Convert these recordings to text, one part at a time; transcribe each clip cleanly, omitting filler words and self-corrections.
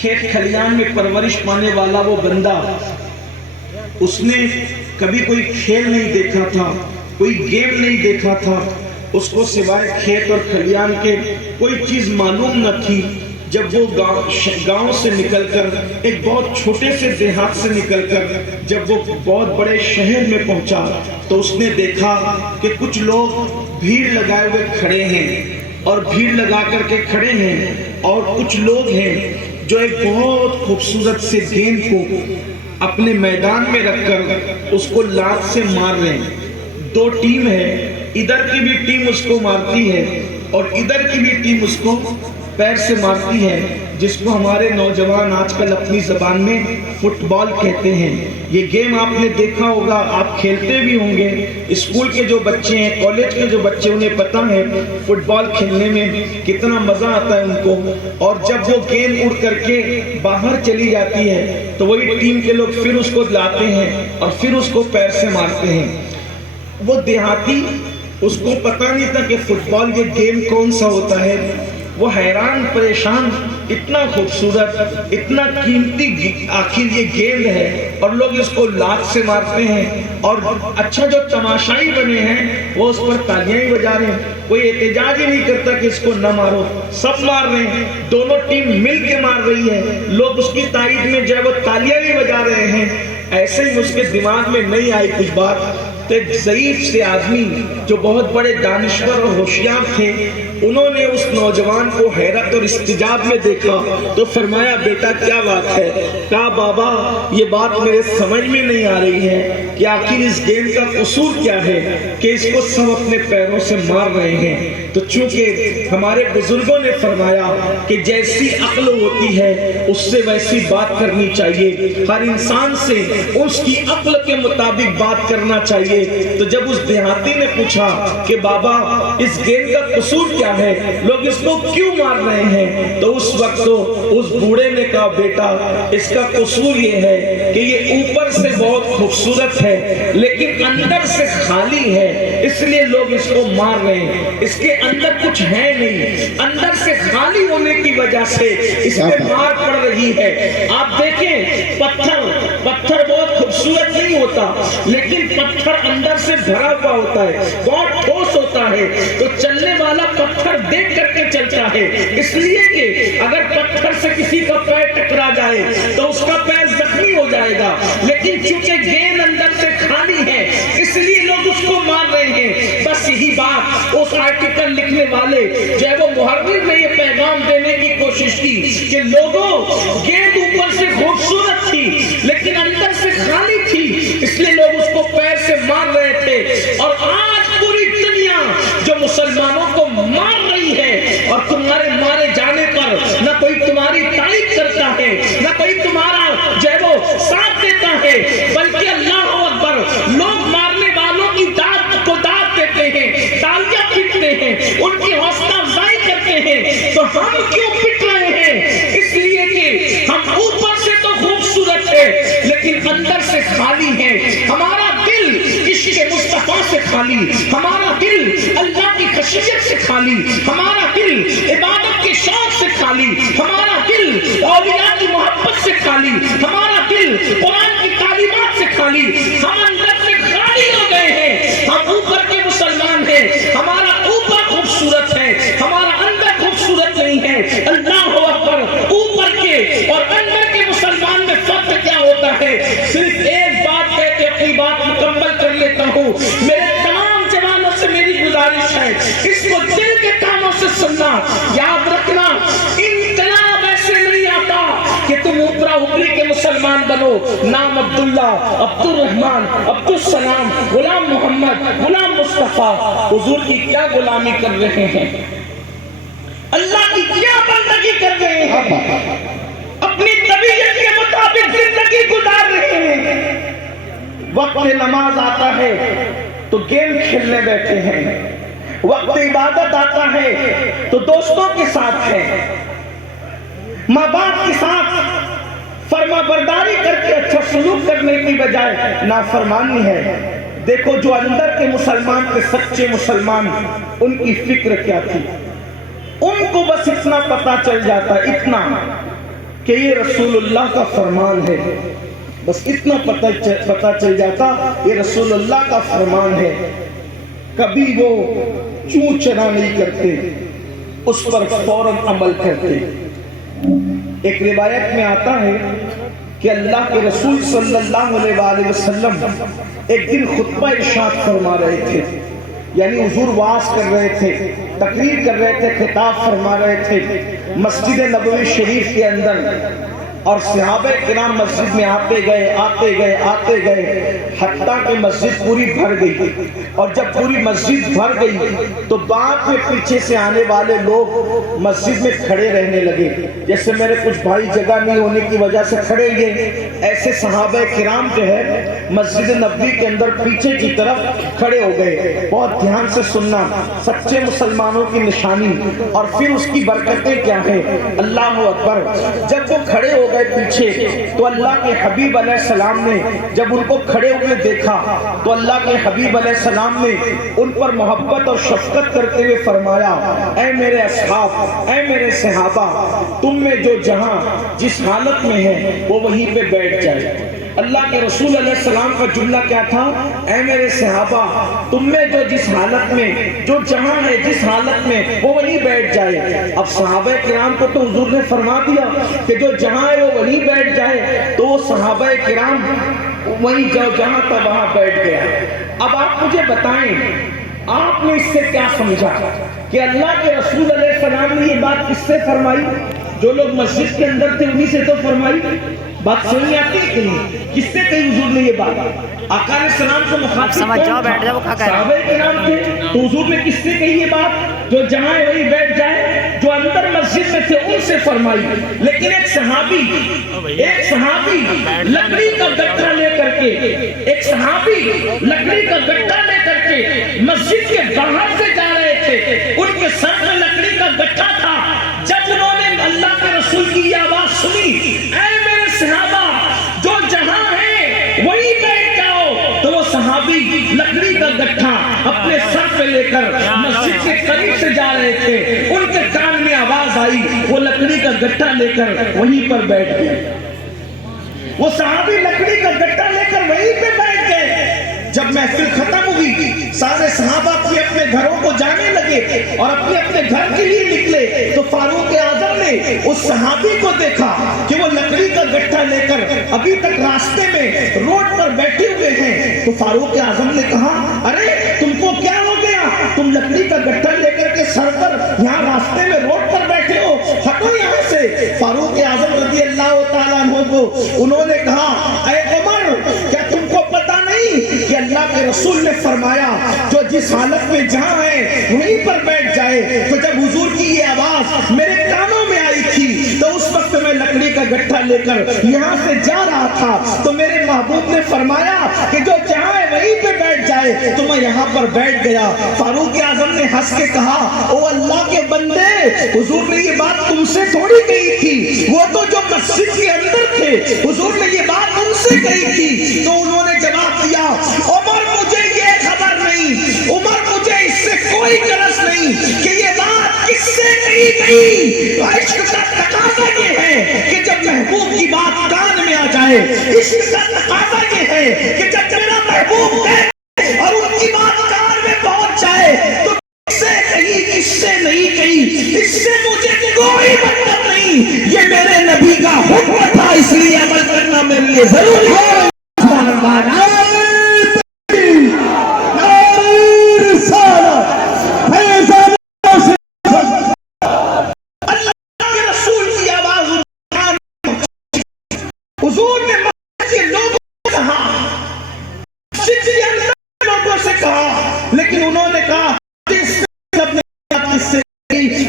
کھیت کھلیان میں پرورش پانے والا وہ بندہ، اس نے کبھی کوئی کھیل نہیں دیکھا تھا، کوئی گیم نہیں دیکھا تھا، اس کو سوائے کھیت اور کھلیان کے کوئی چیز معلوم نہ تھی۔ جب وہ گاؤں سے نکل کر، ایک بہت چھوٹے سے دیہات سے نکل کر جب وہ بہت بڑے شہر میں پہنچا تو اس نے دیکھا کہ کچھ لوگ بھیڑ لگائے ہوئے کھڑے ہیں، اور بھیڑ لگا کر کے کھڑے ہیں، اور کچھ لوگ ہیں جو ایک بہت خوبصورت سے گیند کو اپنے میدان میں رکھ کر اس کو لات سے مار رہے ہیں۔ دو ٹیم ہے، ادھر کی بھی ٹیم اس کو مارتی ہے اور ادھر کی بھی ٹیم اس کو پیر سے مارتی ہے، جس کو ہمارے نوجوان آج کل اپنی زبان میں فٹ بال کہتے ہیں۔ یہ گیم آپ نے دیکھا ہوگا، آپ کھیلتے بھی ہوں گے۔ اسکول کے جو بچے ہیں، کالج کے جو بچے، انہیں پتہ ہے فٹ بال کھیلنے میں کتنا مزہ آتا ہے ان کو، اور جب وہ گیند اڑ کر کے باہر چلی جاتی ہے تو وہی ٹیم کے لوگ پھر اس کو لاتے ہیں اور پھر اس کو پیر سے مارتے ہیں۔ وہ دیہاتی، اس کو پتہ نہیں تھا کہ فٹ بال یہ گیم کون سا ہوتا ہے۔ وہ حیران پریشان، اتنا خوبصورت، اتنا قیمتی آخر یہ گیند ہے اور لوگ اس کو لات سے مارتے ہیں، اور اچھا جو تماشائی بنے ہیں وہ اس پر تالیاں ہی بجا رہے ہیں۔ کوئی احتجاج ہی نہیں کرتا کہ اس کو نہ مارو، سب مار رہے ہیں، دونوں ٹیم مل کے مار رہی ہے، لوگ اس کی تائید میں جو ہے وہ تالیاں بھی بجا رہے ہیں۔ ایسے ہی اس کے دماغ میں نہیں آئی کچھ بات، تو ایک ضعیف سے آدمی جو بہت بڑے دانشور اور ہوشیار تھے، انہوں نے اس نوجوان کو حیرت اور استعجاب میں دیکھا تو فرمایا بیٹا کیا بات ہے؟ کہا بابا یہ بات میرے سمجھ میں نہیں آ رہی ہے کہ آخر اس گیم کا قصور کیا ہے کہ اس کو سب اپنے پیروں سے مار رہے ہیں۔ تو چونکہ ہمارے بزرگوں نے فرمایا کہ جیسی عقل ہوتی ہے اس سے ویسی بات کرنی چاہیے، ہر انسان سے اس کی عقل کے مطابق بات کرنا چاہیے۔ تو جب اس دیہاتی نے پوچھا کہ بابا اس گیم کا قصور کیا ہے، لوگ اس کو کیوں مار رہے ہیں، تو اس وقت اس بوڑھے نے کہا بیٹا اس کا قصور یہ ہے کہ یہ اوپر سے بہت خوبصورت ہے لیکن اندر سے خالی ہے، اس لیے لوگ اس کو مار رہے ہیں۔ اس کے اندر کچھ ہے نہیں، اندر سے خالی ہونے کی وجہ سے اس پہ مار پڑ رہی ہے۔ آپ دیکھیں پتھر بہت خوبصورت نہیں ہوتا لیکن پتھر اندر سے بھرا ہوا ہوتا ہے، بہت ٹھوس ہوتا ہے، تو چلنے والا پتھر دیکھ کر کے چلتا ہے، اس لیے کہ اگر پتھر سے کسی کا پیر ٹکرا جائے تو اس کا پیر زخمی ہو جائے گا، لیکن چونکہ گیند اندر سے خالی ہے اس لیے لوگ اس کو مار رہے ہیں۔ بس یہی بات اس آرٹیکل لکھنے والے جو ہے وہ محرر نے یہ پیغام دینے کی کوشش کی کہ لوگوں گیند اوپر سے خوبصورت تھی لیکن اندر سے خالی تھی، اس لیے لوگ اس کو پیر سے مار رہے تھے۔ اور آج پوری دنیا جو مسلمانوں کو مار رہی ہے اور تمہارے مارے جانے پر نہ کوئی تمہاری تائید کرتا ہے نہ کوئی تمہارا جو ہے وہ ساتھ دیتا ہے، بلکہ اللہ اکبر لوگ مارنے والوں کی داد کو داد دیتے ہیں، تالیاں پیٹتے ہیں، ان کی حوصلہ افزائی کرتے ہیں، تو ہم کیوں پٹ رہے ہیں؟ اس لیے کہ ہم اوپر سے تو خوبصورت ہے لیکن اندر سے خالی ہے۔ ہمارا دل عشق مصطفیٰ سے خالی، ہمارا دل اللہ کی خشیت سے خالی، ہمارا دل عبادت کے شوق سے خالی، ہمارا دل اولیاء کی محبت سے خالی، ہمارا دل قرآن کی تعلیمات سے خالی، ہم اندر سے خالی ہو گئے ہیں۔ ہم اوپر کے مسلمان ہیں، ہمارا اوپر خوبصورت ہے، ہمارا اندر خوبصورت نہیں ہے۔ اللہ اکبر، اوپر کے اور اندر کے مسلمان میں فرق کیا ہوتا ہے؟ صرف ایک بات کہہ کے اپنی بات مکمل کر لیتا ہوں، میرے تمام جوانوں سے میری گزارش ہے اس کو دل کے کانوں سے سننا، یاد رکھنا انقلاب ایسے نہیں آتا کہ تم اوپرا اوپری کے مسلمان بنو۔ نام عبداللہ، عبد الرحمن، عبد السلام، غلام محمد، غلام مصطفیٰ، حضور کی کیا غلامی کر رہے ہیں، اللہ کی کیا بندگی کر رہے ہیں، اپنی طبیعت کے مطابق زندگی گزار رہے ہیں۔ وقت نماز آتا ہے تو گیم کھیلنے بیٹھے ہیں، وقت عبادت آتا ہے تو دوستوں کے ساتھ ہیں، ماں باپ کے ساتھ فرما برداری کر کے اچھا سلوک کرنے کی بجائے نافرمانی ہے۔ دیکھو جو اندر کے مسلمان کے سچے مسلمان، ان کی فکر کیا تھی، ان کو بس اتنا پتا چل جاتا، اتنا کہ یہ رسول اللہ کا فرمان ہے، بس اتنا پتہ چل جاتا یہ رسول اللہ کا فرمان ہے، کبھی وہ چوں چرا نہیں کرتے، اس پر فوراً عمل کرتے۔ ایک روایت میں آتا ہے کہ اللہ کے رسول صلی اللہ علیہ وآلہ وسلم ایک دن خطبہ ارشاد فرما رہے تھے، یعنی حضور واعظ کر رہے تھے، تقریر کر رہے تھے، خطاب فرما رہے تھے مسجد نبوی شریف کے اندر، اور صحابہ کرام مسجد میں آتے گئے حتیٰ کہ مسجد پوری بھر گئی، اور جب پوری مسجد بھر گئی تو بعد میں پیچھے سے آنے والے لوگ مسجد میں کھڑے رہنے لگے، جیسے میرے کچھ بھائی جگہ نہیں ہونے کی وجہ سے کھڑے گئے، ایسے صحابہ کرام جو ہے مسجد نبوی کے اندر پیچھے کی طرف کھڑے ہو گئے۔ بہت دھیان سے سننا، سچے مسلمانوں کی نشانی اور پھر اس کی برکتیں کیا ہیں، اللہ اکبر۔ جب وہ کھڑے ہو گئے پیچھے تو اللہ کے حبیب علیہ السلام نے جب ان کو کھڑے ہوئے دیکھا تو اللہ کے حبیب علیہ السلام نے ان پر محبت اور شفقت کرتے ہوئے فرمایا، اے میرے اصحاب، اے میرے صحابہ، تم میں جو جہاں جس حالت میں ہے وہ وہیں پہ بیٹھ جائے۔ اللہ کے رسول علیہ السلام کا جملہ کیا تھا؟ اے میرے صحابہ، تم میں جو جس حالت میں، جو جہاں ہے جس حالت میں وہ وہیں بیٹھ جائے۔ اب صحابہ کرام کو تو حضور نے فرما دیا کہ جو جہاں ہے وہ وہیں بیٹھ جائے، تو وہ صحابہ کرام وہیں جہاں تھا وہاں بیٹھ گیا۔ اب آپ مجھے بتائیں، آپ نے اس سے کیا سمجھا کہ اللہ کے رسول علیہ السلام نے یہ بات کس سے فرمائی؟ جو لوگ مسجد کے اندر تھے انہی سے تو فرمائی۔ بات سمجھ آتی ہے کہ نہیں؟ کس سے کہی حضور نے یہ بات؟ آقا علیہ السلام کو مخاطب کون تھا؟ صحابہ کرام تھے۔ تو حضور نے کس سے کہی یہ بات؟ جو جہاں ہے وہیں بیٹھ جائے، جو اندر مسجد میں تھے ان سے فرمائی۔ لیکن ایک صحابی لکڑی کا گٹھا لے کر کے، ایک صحابی لکڑی کا گٹھا لے کر کے مسجد کے باہر سے جا رہے تھے، ان کے سر میں لکڑی کا گٹھا تھا۔ جب انہوں نے اللہ کے رسول کی یہ آواز سنی، اے میرے صحابہ، جو جہاں ہے وہی بیٹھ جاؤ، تو وہ صحابی لکڑی کا گٹھا اپنے سر پہ لے کر مسجد کے قریب سے جا رہے تھے، ان کے کان میں آواز آئی، وہ لکڑی کا گٹھا لے کر وہیں پر بیٹھ گئے۔ وہ صحابی لکڑی کا گٹھا لے کر وہیں پہ بیٹھ گئے۔ جب محفل ختم ہوئی، سارے صحابہ اپنے اپنے گھروں کو جانے لگے اور اپنے اپنے گھر کے لیے نکلے، تو فاروق اعظم نے اس صحابی کو دیکھا کہ وہ لکڑی کا گٹھا لے کر ابھی تک راستے میں روڈ پر بیٹھے ہوئے ہیں۔ تو فاروق اعظم نے کہا، ارے تم کو کیا ہو گیا؟ تم لکڑی کا گٹھا لے کر کے سر پر یہاں راستے میں روڈ پر بیٹھے ہو، ہٹو یہاں سے۔ فاروق اعظم رضی اللہ تعالیٰ عنہ کو انہوں نے کہا، اے عمر، کیا تم کو پتہ نہیں کہ اللہ کے رسول نے فرمایا جو جس حالت میں جہاں ہے وہیں پر بیٹھ جائے؟ تو جب حضور کی یہ آواز میرے کانوں میں آئی تھی تو اس وقت میں لکڑی کا گٹھا لے کر یہاں سے جا رہا تھا، تو میرے محبوب نے فرمایا کہ جو جہاں ہے وہیں پہ بیٹھ جائے، تو میں یہاں پر بیٹھ گیا۔ فاروق اعظم نے ہنس کے کہا، او اللہ کے بندے، حضور نے یہ بات تم سے تھوڑی کہی تھی، وہ تو جو مسجد کے اندر تھے، حضور نے یہ بات ان سے کہی تھی۔ تو انہوں نے جواب دیا، عمر مجھے یہ خبر نہیں، عمر مجھے اس سے کوئی غرض نہیں کہ یہ بات کس سے کہی گئی۔ عشق کا تقاضا یہ ہے کہ جب محبوب کی بات کان میں آ جائے، عشق کا تقاضا یہ ہے کہ جب میرا محبوب کہے اور ان کی بات کان میں پہنچ جائے تو کس سے کہی کس سے نہیں کہی، اس سے مجھے کوئی مطلب نہیں، یہ میرے نبی کا حکم تھا، اس لیے عمل کرنا میرے لیے ضروری ہے۔ حضور نے مسجد کے لوگوں سے کہا، مسجد کے اندر لوگوں سے کہا، لیکن انہوں نے کہا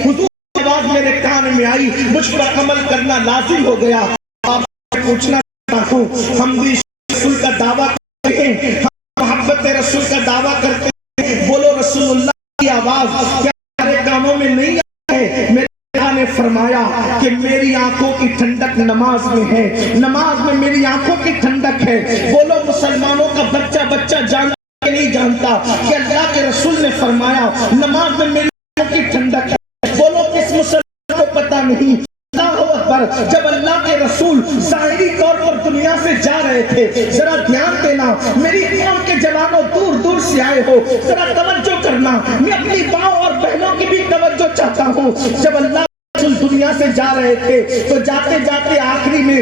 حضور کی آواز میرے کان میں آئی، مجھ پر عمل کرنا لازم ہو گیا۔ آپ سے پوچھنا چاہتا ہوں، ہم بھی رسول کا دعویٰ کرتے ہیں، ہم محبت رسول کا دعویٰ کرتے ہیں، بولو رسول اللہ کی آواز کیا ہمارے کانوں میں نہیں ہے؟ میرے اللہ نے فرمایا کہ میری آنکھوں کی ٹھنڈک نماز میں ہے، نماز میں میری آنکھوں کی ٹھنڈک ہے۔ بولو مسلمانوں کا بچہ جانتا کہ نہیں جانتا کہ اللہ کے رسول نے فرمایا نماز میں میری آنکھوں کی ٹھنڈک ہے؟ بولو کس مسلمان کو پتہ نہیں؟ اللہ اکبر. جب اللہ کے رسول ظاہری طور پر دنیا سے جا رہے تھے، ذرا دھیان دینا میری قوم کے جوانوں، دور دور سے آئے ہو، ذرا توجہ کرنا، میں اپنی ماں اور بہنوں کی بھی توجہ چاہتا ہوں. جب اللہ کے رسول دنیا سے جا رہے تھے تو جاتے جاتے آخری میں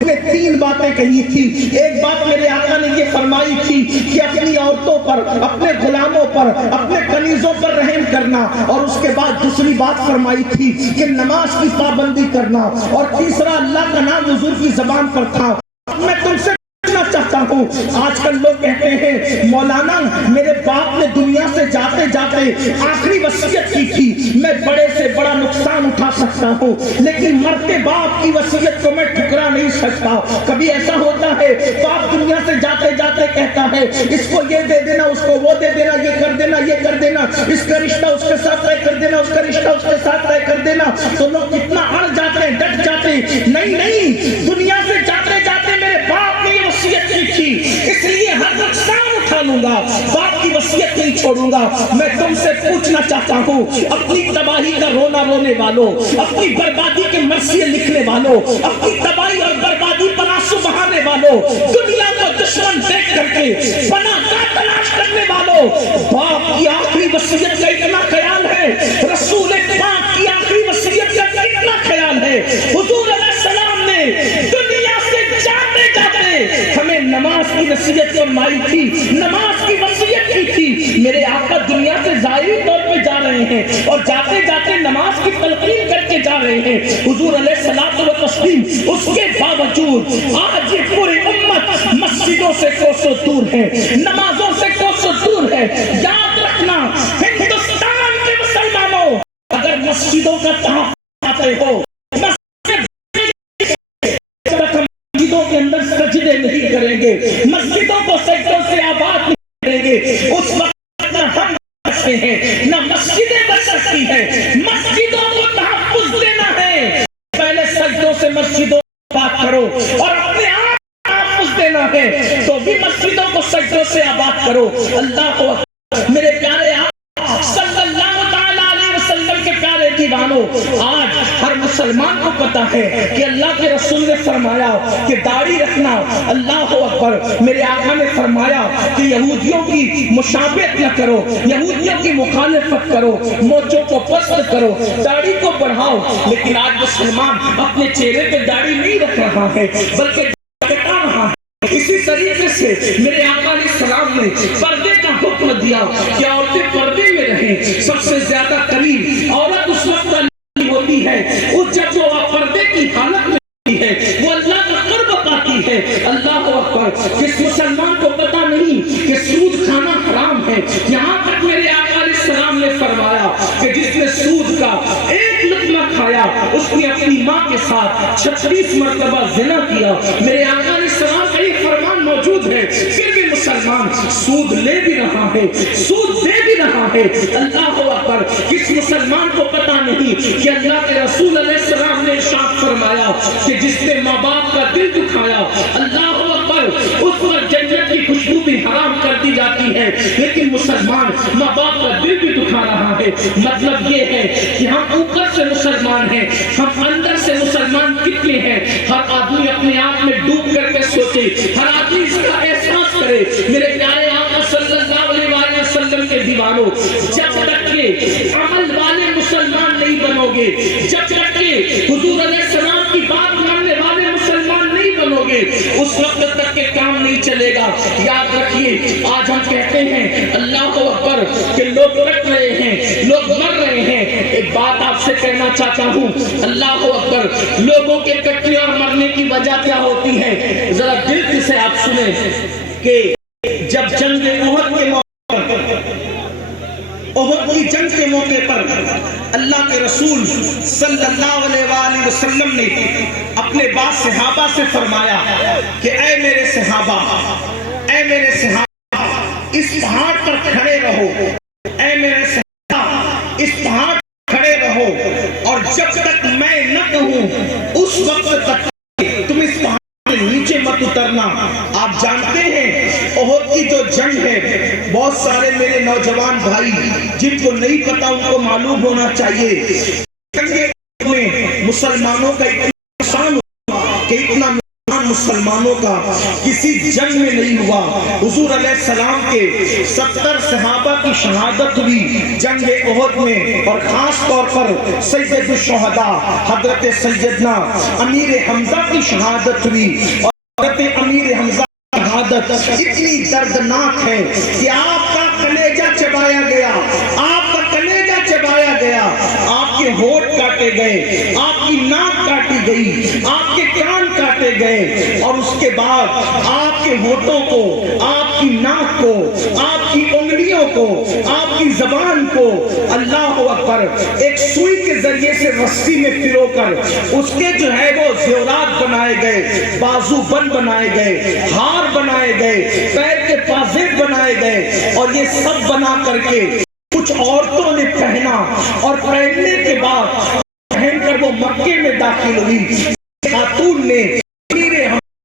نے 3 باتیں کہی تھی. ایک بات میرے آقا نے یہ فرمائی تھی کہ اپنی عورتوں پر، اپنے غلاموں پر، اپنے کنیزوں پر رحم کرنا، اور اس کے بعد دوسری بات فرمائی تھی کہ نماز کی پابندی کرنا، اور تیسرا اللہ کا نام حضور کی زبان پر تھا. میں تم سے پوچھنا چاہتا ہوں، آج کل لوگ کہتے ہیں مولانا میرے باپ نے دنیا سے جاتے جاتے آخری وصیت کی تھی، میں بڑے سے بڑا نقصان اٹھا سکتا ہوں لیکن مرتے باپ کی وصیت کو میں ٹھکرا نہیں سکتا. کبھی ایسا ہوتا ہے باپ دنیا سے جاتے جاتے کہتا ہے اس کو یہ دے دینا، اس کو وہ دے دینا، یہ کر دینا، یہ کر دینا، اس کا رشتہ اس کے ساتھ طے کر دینا، اس کا رشتہ اس کے ساتھ طے کر دینا. تو لوگ کتنا اڑ جاتے ہیں، ڈٹ جاتے ہیں. نہیں، دنیا سے جاتے جاتے میرے باپ نے یہ وصیت کی تھی، اس لیے ہر نقصان اٹھا لوں گا، باپ کی وصیت نہیں چھوڑوں گا. میں تم سے پوچھنا چاہتا ہوں، اپنی تباہی کا رونا رونے والوں، اپنی بربادی کے مرثیے لکھنے والوں، اپنی تباہی اور بربادی پر آنسو بہانے والوں، دنیا کو دشمن دیکھ کر کے پناہ کا تلاش کرنے والوں، باپ کی آخری وصیت کا اتنا خیال ہے، رسول پاک کی آخری وصیت کا اتنا خیال ہے. حضور علیہ السلام نے دنیا سے جاتے جاتے ہمیں نماز کی نصیحت فرمائی تھی، نماز کی وصیت کی تھی. میرے آقا دنیا سے ظاہری طور پہ جا رہے ہیں اور جاتے جاتے نماز کی تلقین کر کے جا رہے ہیں. حضور علیہ الصلوۃ والتسلیم، اس کے باوجود آج یہ پوری امت مسجدوں سے کوسوں دور ہے، نمازوں سے کوسوں دور ہے. یاد رکھنا ہندوستان کے مسلمانوں، اگر مسجدوں کا تحفظ چاہتے ہو، مسجدوں کے اندر سجدے نہیں کریں گے، مسجدوں کو سجدوں سے آباد نہیں کریں گے، اس وقت نہ ہم بچتے ہیں نہ مسجدیں بچ سکتی ہیں. مسجدوں کو تحفظ دینا ہے، پہلے سجدوں سے مسجدوں کو آباد کرو، اور اپنے آپ تحفظ دینا ہے تو بھی مسجدوں کو سجدوں سے آباد کرو. اللہ اکبر. میرے پیارے آقا صلی اللہ تعالی علیہ وسلم کے پیارے دیوانوں، آج ہر مسلمان کو پتا ہے کہ اللہ کے رسول نے فرمایا کہ داڑھی رکھنا. اللہ اکبر. میرے آقا نے فرمایا کہ یہودیوں کی مشابہت نہ کرو، یہودیوں کی مخالفت کرو، موچوں کو پست کرو، داڑھی کو بڑھاؤ. لیکن آج مسلمان اپنے چہرے پہ داڑھی نہیں رکھ رہا ہے بلکہ کٹا رہا ہے. اسی طریقے سے میرے آقا علیہ السلام نے پردے کا حکم دیا کہ عورتیں پردے میں رہیں. سب سے زیادہ قریب عورت اس وقت ہوتی ہے اس جب وہ پردے کی حالت میں ہوتی ہے، وہ اللہ کا قرب پاتی ہے. اللہ اکبر. جس مسلمان کو پتا نہیں کہ سود کھانا حرام ہے، یہاں تک میرے آقا علیہ السلام نے فرمایا کہ جس نے سود کا ایک لقمہ کھایا اس نے اپنی ماں کے ساتھ 36 مرتبہ زنا کیا. میرے آقا علیہ السلام کا یہ فرمان موجود ہے، پھر بھی مسلمان سود لے بھی رہا ہے، سود دے بھی رہا ہے. اللہ اکبر. کس مسلمان کو پتا نہیں کہ اللہ کے رسول علیہ السلام نے ارشاد فرمایا کہ جس نے ماں باپ کا دل دکھایا، اللہ اکبر، اس پر جنت کی خوشبو بھی حرام کر دی جاتی ہے. لیکن مسلمان ماں باپ کا دل بھی دکھا رہا ہے. مطلب یہ ہے کہ ہم اوپر سے مسلمان ہیں، ہم اندر سے مسلمان کتنے ہیں. ہر آدمی اپنے آپ میں ڈوب کر کے سوچے، ہر آدمی اس کا احساس کرے. میرے پیارے آقا صلی اللہ علیہ وسلم کے دیوانوں، جب تک کہ عمل والے مسلمان نہیں بنو گے، جب تک کہ حضور علیہ السلام کی بات ماننے والے مسلمان نہیں بنو گے، اس وقت تک کہ کام نہیں چلے گا. یاد رکھیے، آج ہم کہتے ہیں اللہ اکبر کہ لوگ کٹ رہے ہیں، لوگ مر رہے ہیں. ایک بات آپ سے کہنا چاہتا ہوں، اللہ اکبر، لوگوں کے کٹنے اور مرنے کی وجہ کیا ہوتی ہے؟ ذرا دل سے آپ سنیں کہ جب جنگ احد کے موقع پر، احد کی جنگ کے موقع پر اللہ کے رسول صلی اللہ علیہ وآلہ وسلم نے اپنے بعض صحابہ سے فرمایا کہ اے میرے صحابہ، اے میرے صحابہ، اس پہاڑ پر کھڑے رہو، اے میرے صحابہ، اس پہاڑ پر کھڑے رہو، اور جب تک میں نہ کہوں اس وقت تک تم اس پہاڑ کے نیچے مت اترنا. آپ جانتے ہیں احد کی جو جنگ ہے، بہت سارے میرے نوجوان بھائی جن کو نہیں پتا ان کو معلوم ہونا چاہیے، جنگ میں مسلمانوں کا نقصان ہوا کہ اتنا نقصان مسلمانوں کا کسی جنگ میں نہیں ہوا. حضور علیہ السلام کے 70 صحابہ کی شہادت ہوئی جنگ احد میں، اور خاص طور پر سید الشہداء حضرت سیدنا امیر حمزہ کی شہادت ہوئی. اور حضرت امیر حمزہ کی شہادت اتنی دردناک ہے کہ آپ کا کلیجہ چبایا گیا، آپ کا کلیجہ چبایا گیا، آپ کے ہونٹ کاٹے گئے، آپ کی ناک کاٹی گئی، آپ کے کان کاٹے گئے، اور اس کے بعد آپ کے ہونٹوں کو، آپ کی ناک کو، آپ کی انگلیوں کو، آپ کی زبان کو اللہ اکبر ایک سوئی کے ذریعے سے رسی میں پرو کر اس کے جو ہے وہ زیورات بنائے گئے، بازو بند بنائے گئے، ہار بنائے گئے، پیر کے پازیب بنائے گئے، اور یہ سب بنا کر کے کچھ عورتوں نے پہنا، اور پہننے کے بعد پہن کر وہ مکے میں داخل ہوئی. خاتون نے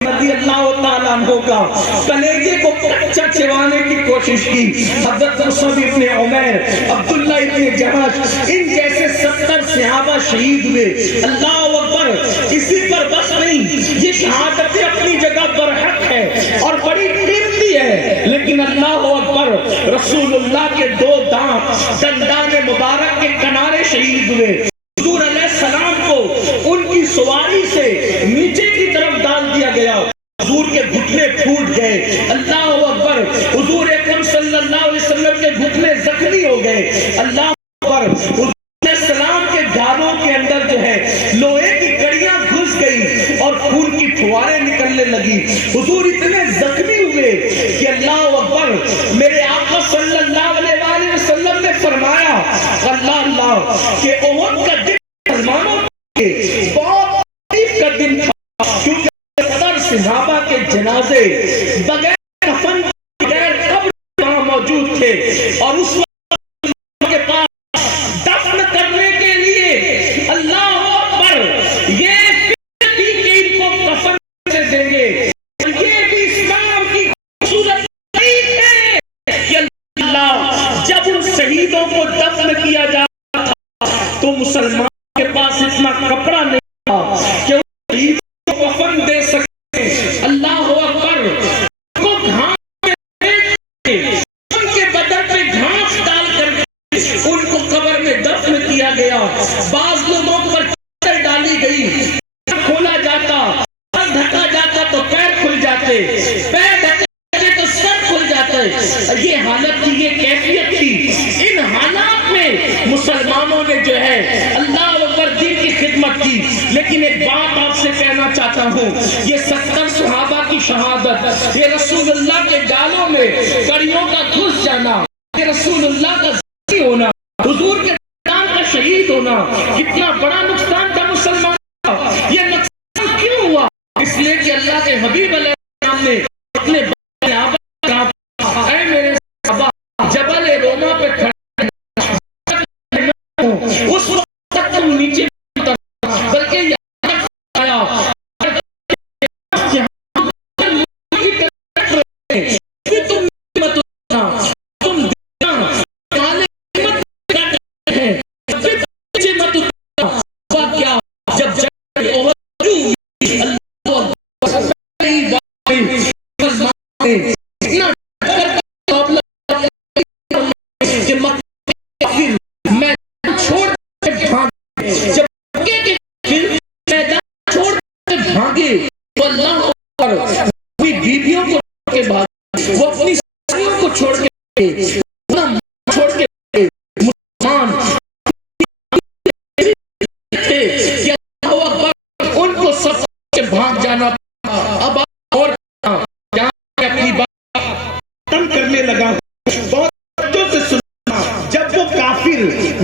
رضی اللہ تعالیٰ عنہ کا کلیجے کو کچا چبانے کی کوشش کی. حضرت مصعب ابن عمیر، عبداللہ ابن جہش، ان جیسے 70 صحابہ شہید ہوئے. اللہ اکبر. اسی پر بس نہیں، یہ شہادتیں اپنی جگہ برحق ہے اور بڑی قیمتی ہے، لیکن اللہ اکبر رسول اللہ کے 2 دانت دندان مبارک کے کنارے شہید ہوئے. حضور علیہ السلام کو ان کی سواری سے نیچے کی طرف ڈال دیا گیا، حضور کے گھٹنے پھوٹ گئے. اللہ اکبر. حضور اکرم صلی اللہ علیہ وسلم کے گھٹنے زخمی ہو گئے. اللہ اکبر. حضور علیہ السلام کے گالوں کے اندر جو ہے لوہے کی کڑیاں گھس گئی اور خون کی پھواریں نکلنے لگی. حضور اتنے زخمی ہوئے کہ اللہ اکبر میرے آقا صلی اللہ علیہ وسلم نے فرمایا اللہ کہ احد کا دن مسلمانوں کے بہت تکلیف کا دن تھا، کیونکہ 70 صحابہ کے جنازے بغیر کفن بغیر قبر وہاں موجود تھے، اور اس وقت کے پاس دفن کرنے کے لیے اللہ اکبر یہ تھی کہ ان کو کفن سے دیں گے. یہ بھی اسلام کی خوبصورت تعریف ہے کہ اللہ جب ان شہیدوں کو دفن کیا جاتا تھا تو مسلمان کے پاس اتنا کپڑا نہیں تھا کہ وہ شہیدوں کو کفن دے سکتے. اللہ اکبر. کو گھاس ان کے بدن پہ گھاس ڈال کر ان کو قبر میں دفن کیا گیا. بعض لوگوں پر چادر ڈالی گئی، کھولا جاتا، سر ڈھکا جاتا تو پیر کھل جاتے، پیر ڈھکے تو سر کھل جاتے. یہ حالت تھی، یہ کیفیت تھی. ان حالات میں مسلمانوں نے جو ہے اللہ اکبر دین کی خدمت کی. لیکن ایک بات آپ سے کہنا چاہتا ہوں، یہ 70 صحابہ کی شہادت، یہ رسول اللہ کے گالوں میں کڑیوں کا گھس جانا، یہ رسول اللہ کا زخمی ہونا، حضور کے نام کا شہید ہونا، کتنا بڑا نقصان تھا مسلمان کا. یہ نقصان کیوں ہوا؟ اس لیے کہ اللہ کے حبیب علیہ السلام نے اپنے اے میرے صحابہ جبل روما پہ کھڑے اس وقت تک تم نیچے بلکہ یہاں آیا تم مت تم کیا جب بیویوں کو کے بعد وہ اپنی ساتھیوں کو چھوڑ کے مسلمان ان کو سب کے بھاگ جانا. اب اور اپنی بات ختم کرنے لگا. بہت توجہ سے سننا. جب وہ کافر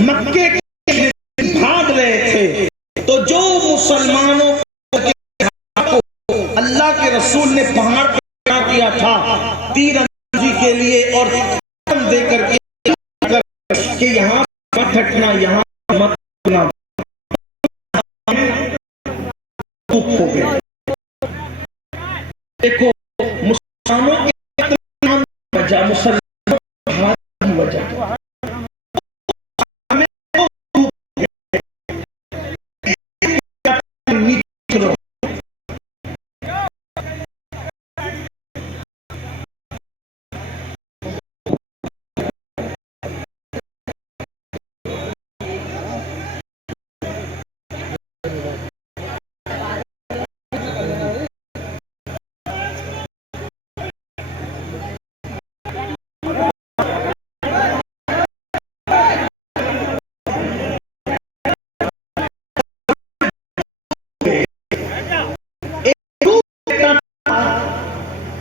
مکے کے بھاگ رہے تھے تو جو مسلمانوں اللہ کے رسول نے پہاڑ پہ کیا تھا تیر اندازی کے لیے اور دے کر کے کہ یہاں مت ہٹنا، یہاں مت ہٹنا، ہو گئے. دیکھو مسلمانوں کی وجہ، مسلمانوں کی وجہ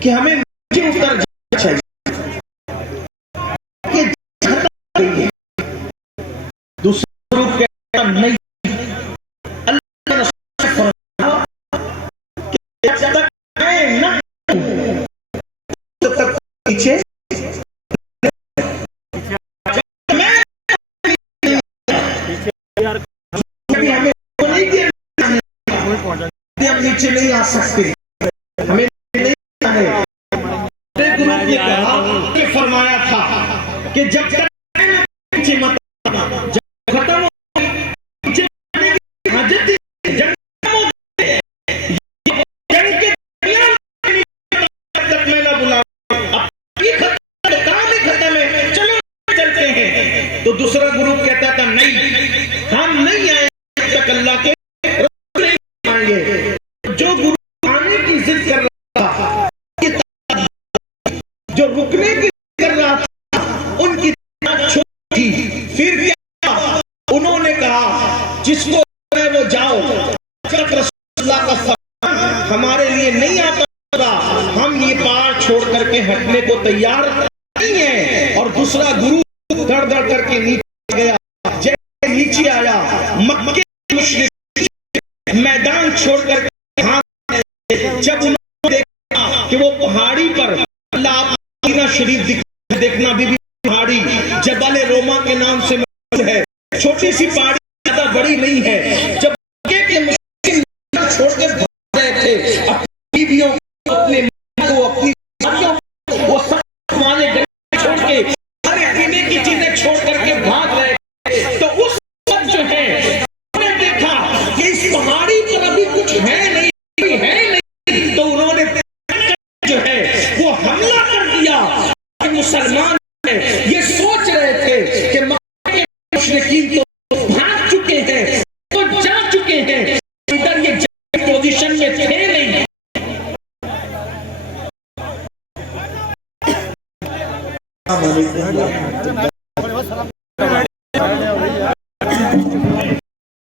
کہ ہمیں نیچے اتر جانا چاہیے. یہ ختم ہو گئی ہے. دوسرا گروپ کہتا نہیں, اللہ نے رسول فرمایا کہ جب تک میں نہ تب تک پیچھے ہم نیچے نہیں آ سکتے, ہمیں نہیں آنا ہے. ایک گروپ نے کہا کہ فرمایا تھا کہ جب تک نیچے مت آنا, جب ختم ہو نیچے آنے کی حاجت ہی جنگ ہو گئی, جنگ کے درمیان جب تک میں نہ بلاؤں, اب یہ ختم ہے, کام ہی ختم ہے, چلو چلتے ہیں. تو دوسرا گروپ کہتا تھا نہیں, ہم نہیں آئیں جب تک اللہ کے رسول نہیں آئیں گے. جو گروپ آنے کی ضد کر رہا تھا, جو رکنے کی ضد کر رہا تھا, ان کی طاقت چھوٹی تھی. پھر کیا انہوں نے کہا جس کو ہے وہ جاؤ, رسول اللہ کا فرمان ہمارے لیے نہیں آتا, ہم یہ پہاڑ چھوڑ کر کے ہٹنے کو تیار نہیں ہیں. اور دوسرا گروپ دڑ دڑ کر کے نیچے گیا. جیسے نیچے آیا, مکے کے مشرک میدان چھوڑ کر کے جب انہوں نے دیکھا کہ وہ پہاڑی پر اللہ مدینہ شریف دیکھنا, بی بی پہاڑی جبل روما کے نام سے مشہور ہے, چھوٹی سی پہاڑی, زیادہ بڑی نہیں ہے. جب مکے کے مشرک چھوڑ کے بھاگ رہے تھے اپنی بیویوں کو, اپنے ماں کو, اپنی ساتھیوں کو, وہ سب مانے گھر چھوڑ کے کھانے پینے کی چیزیں چھوڑ کر کے بھاگ رہے تھے, تو اس وقت جو ہے انہوں نے دیکھا کہ اس پہاڑی پر ابھی کچھ ہے نہیں, ہے نہیں, تو انہوں نے جو ہے وہ حملہ کر دیا. مسلمان یہ سوچ رہے تھے کہ مکہ کے مشرکین تو بھاگ چکے ہیں, تو جا چکے ہیں, ادھر یہ جنگ پوزیشن میں تھے نہیں.